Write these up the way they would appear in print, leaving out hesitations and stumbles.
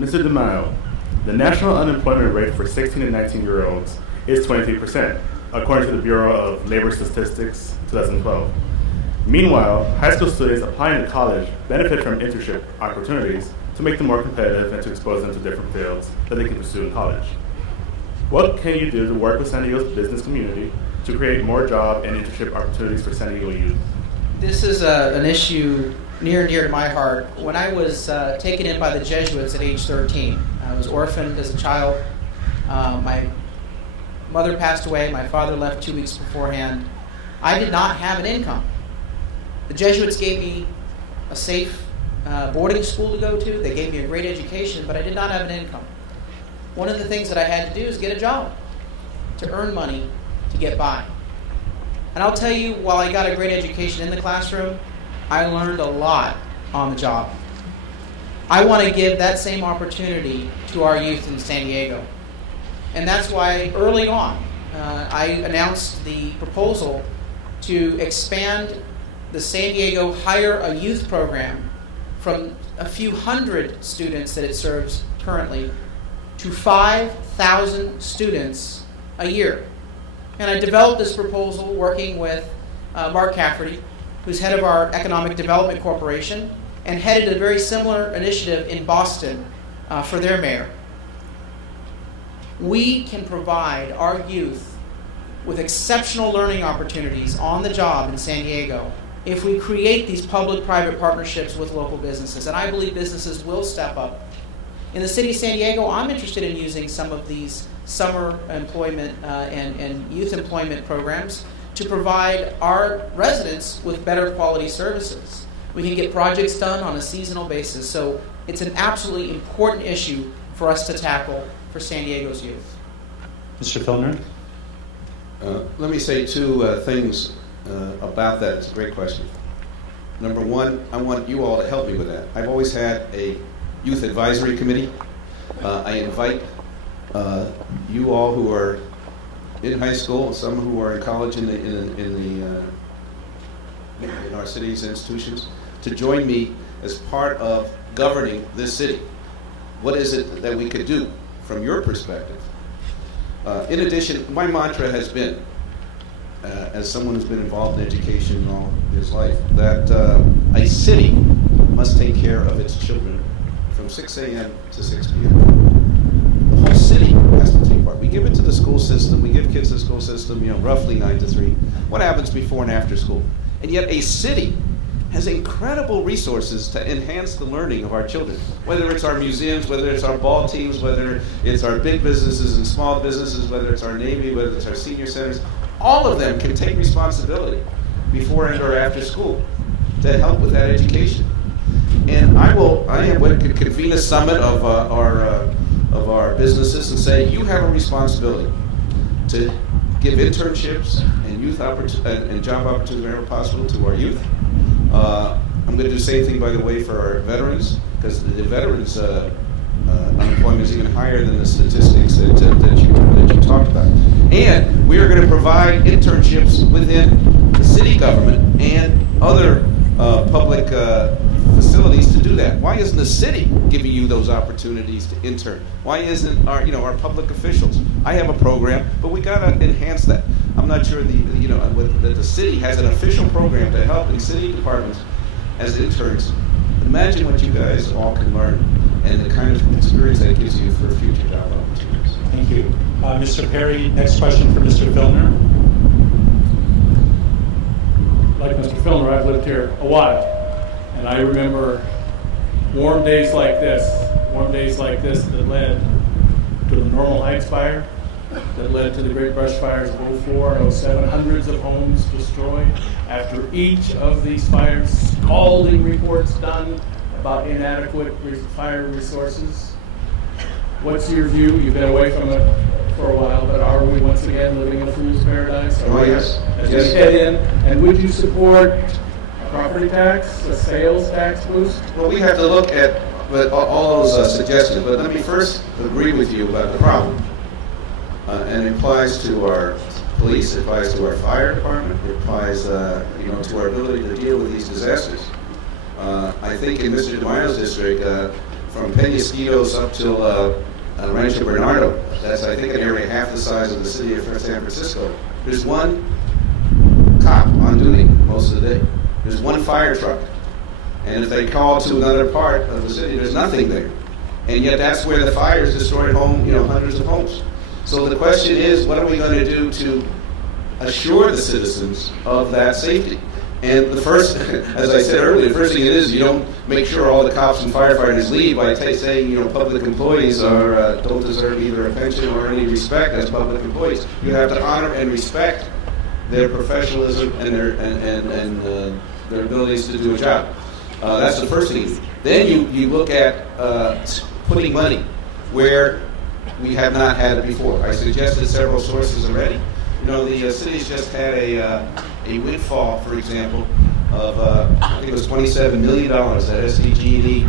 Mr. DeMaio, the national unemployment rate for 16 and 19-year-olds is 23%, according to the Bureau of Labor Statistics 2012. Meanwhile, high school students applying to college benefit from internship opportunities to make them more competitive and to expose them to different fields that they can pursue in college. What can you do to work with San Diego's business community to create more job and internship opportunities for San Diego youth? This is an issue near and dear to my heart. When I was taken in by the Jesuits at age 13, I was orphaned as a child. My mother passed away. My father left 2 weeks beforehand. I did not have an income. The Jesuits gave me a safe boarding school to go to. They gave me a great education, but I did not have an income. One of the things that I had to do is get a job to earn money to get by. And I'll tell you, while I got a great education in the classroom, I learned a lot on the job. I want to give that same opportunity to our youth in San Diego. And that's why early on, I announced the proposal to expand the San Diego Hire a Youth program from a few hundred students that it serves currently to 5,000 students a year. And I developed this proposal working with Mark Cafferty, who's head of our Economic Development Corporation, and headed a very similar initiative in Boston for their mayor. We can provide our youth with exceptional learning opportunities on the job in San Diego if we create these public-private partnerships with local businesses. And I believe businesses will step up. In the city of San Diego, I'm interested in using some of these summer employment and youth employment programs to provide our residents with better quality services. We can get projects done on a seasonal basis. So it's an absolutely important issue for us to tackle for San Diego's youth. Mr. Filner? Let me say two things about that. It's a great question. Number one, I want you all to help me with that. I've always had a youth advisory committee. I invite you all who are in high school, some who are in college in our city's institutions, to join me as part of governing this city. What is it that we could do from your perspective? In addition, my mantra has been, as someone who's been involved in education all his life, that a city must take care of its children from 6 a.m. to 6 p.m. The whole city has to take part. We give it to the school system. We give kids the school system, roughly 9 to 3. What happens before and after school? And yet a city has incredible resources to enhance the learning of our children, whether it's our museums, whether it's our ball teams, whether it's our big businesses and small businesses, whether it's our Navy, whether it's our senior centers. All of them can take responsibility before and or after school to help with that education. And I am going to convene a summit of our businesses and say, you have a responsibility to give internships and youth and job opportunities wherever possible to our youth. I'm going to do the same thing, by the way, for our veterans, because the veterans' unemployment is even higher than the statistics that you talked about. And we are going to provide internships within the city government and other public facilities to do that. Why isn't the city giving you those opportunities to intern? Why isn't our public officials? I have a program, but we got to enhance that. I'm not sure that the city has an official program to help in city departments as interns. Imagine what you guys all can learn and the kind of experience that gives you for future job opportunities. Thank you. Mr. Perry, next question for Mr. Filner. Like Mr. Filner, I've lived here a while, and I remember warm days like this that led to the Normal Heights fire, that led to the Great Brush Fires of 04 and 07, hundreds of homes destroyed. After each of these fires, scalding reports done about inadequate fire resources. What's your view? You've been away from it for a while, but are we once again living in a fool's paradise? Oh, yes. As we head in, and would you support a property tax, a sales tax boost? Well, we have to look at all those suggestions, but let me first agree with you about the problem. And it applies to our police, it applies to our fire department, it applies to our ability to deal with these disasters. I think in Mr. DeMaio's district, from Penasquitos up till Rancho Bernardo. That's, I think, an area half the size of the city of San Francisco. There's one cop on duty most of the day. There's one fire truck. And if they call to another part of the city, there's nothing there. And yet that's where the fires destroyed hundreds of homes. So the question is, what are we going to do to assure the citizens of that safety? And the first, as I said earlier, the first thing it is, you don't make sure all the cops and firefighters leave by saying, public employees don't deserve either a pension or any respect as public employees. You have to honor and respect their professionalism and their abilities to do a job. That's the first thing. Then you look at putting money where we have not had it before. I suggested several sources already. The city's just had a windfall, for example, of I think it was $27 million that SDG&E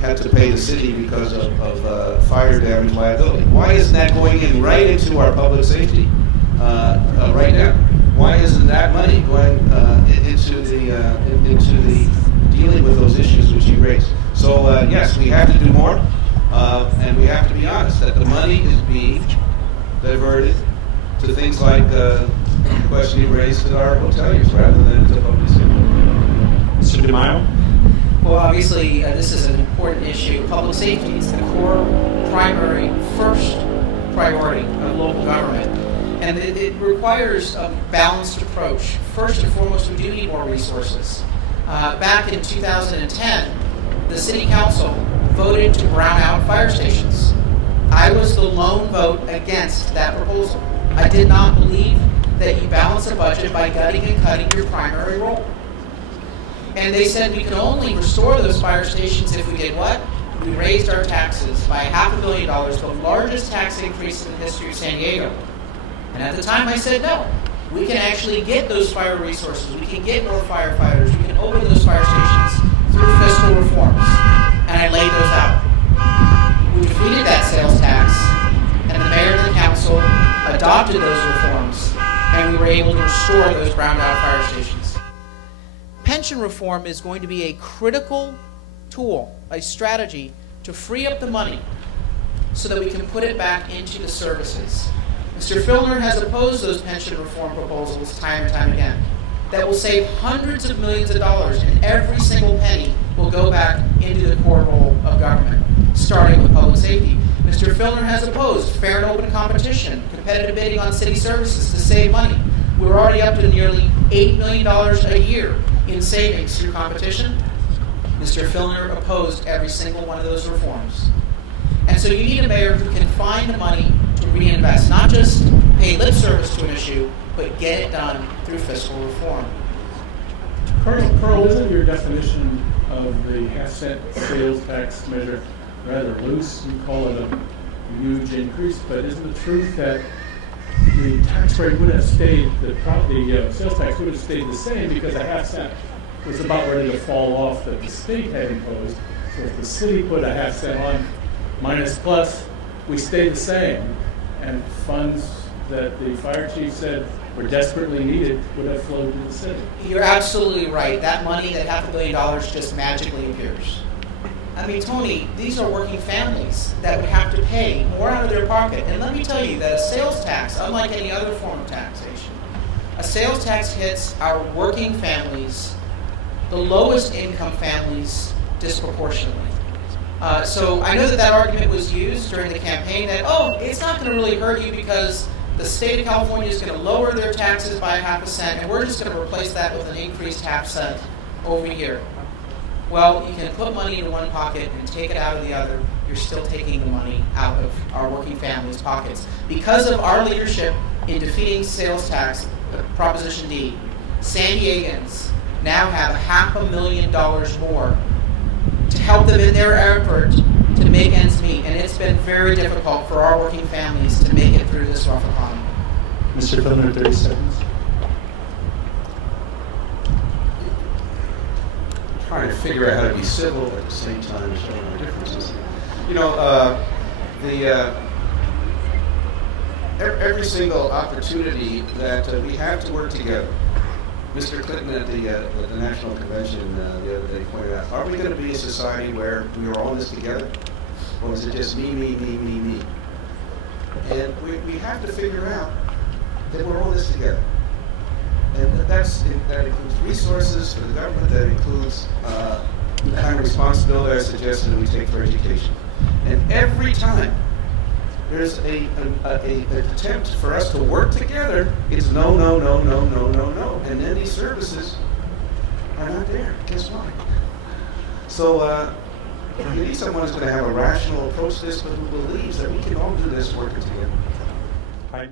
had to pay the city because of fire damage liability. Why isn't that going in right into our public safety right now? Why isn't that money going into the dealing with those issues which you raised? So yes, we have to do more, and we have to be honest that the money is being diverted to things like the question you raised to our hoteliers rather than to public safety. Mr. DeMaio? Well, obviously, this is an important issue. Public safety is the core, primary, first priority of local government. And it requires a balanced approach. First and foremost, we do need more resources. Back in 2010, the City Council voted to brown out fire stations. I was the lone vote against that proposal. I did not believe that you balance a budget by gutting and cutting your primary role. And they said we could only restore those fire stations if we did what? We raised our taxes by $500 million, the largest tax increase in the history of San Diego. And at the time I said no. We can actually get those fire resources. We can get more firefighters. We can open those fire stations through fiscal reforms. And I laid those out. We defeated that sales tax, and the mayor and the council adopted those reforms, and we were able to restore those browned out fire stations. Pension reform is going to be a critical tool, a strategy to free up the money so that we can put it back into the services. Mr. Filner has opposed those pension reform proposals time and time again. That will save hundreds of millions of dollars, and every single penny will go back into the core role of government, starting with public safety. Mr. Filner has opposed fair and open competition, competitive bidding on city services to save money. We're already up to nearly $8 million a year in savings through competition. Mr. Filner opposed every single one of those reforms. And so you need a mayor who can find the money to reinvest, not just pay lip service to an issue, but get it done through fiscal reform. Carl, isn't your definition of the half-cent sales tax measure rather loose? You call it a huge increase, but isn't the truth that the tax rate would have stayed, the sales tax would have stayed the same because a half cent was about ready to fall off that the state had imposed. So if the city put a half cent on minus plus, we stayed the same. And funds that the fire chief said were desperately needed would have flowed to the city. You're absolutely right. That money, that $500 million, just magically appears. I mean, Tony, these are working families that would have to pay more out of their pocket. And let me tell you that a sales tax, unlike any other form of taxation, a sales tax hits our working families, the lowest income families, disproportionately. So I know that argument was used during the campaign that, it's not going to really hurt you because the state of California is going to lower their taxes by ½ cent, and we're just going to replace that with an increased ½ cent over here. Well, you can put money in one pocket and take it out of the other. You're still taking the money out of our working families' pockets. Because of our leadership in defeating sales tax, Proposition D, San Diegans now have $500,000 more to help them in their effort to make ends meet. And it's been very difficult for our working families to make it through this rough economy. Mr. Filner, 30 seconds. Trying to figure out how to be civil at the same time showing our differences. Every single opportunity that we have to work together Mr. Clinton at the National Convention the other day pointed out, are we going to be a society where we are all in this together? Or is it just me, me, me, me, me? And we have to figure out that we're all in this together. And that includes resources for the government, that includes the kind of responsibility I suggested that we take for education. And every time there's an attempt for us to work together, it's no, no, no, no, no, no, no. And then these services are not there. Guess why? So you need someone who's going to have a rational approach to this, but who believes that we can all do this working together.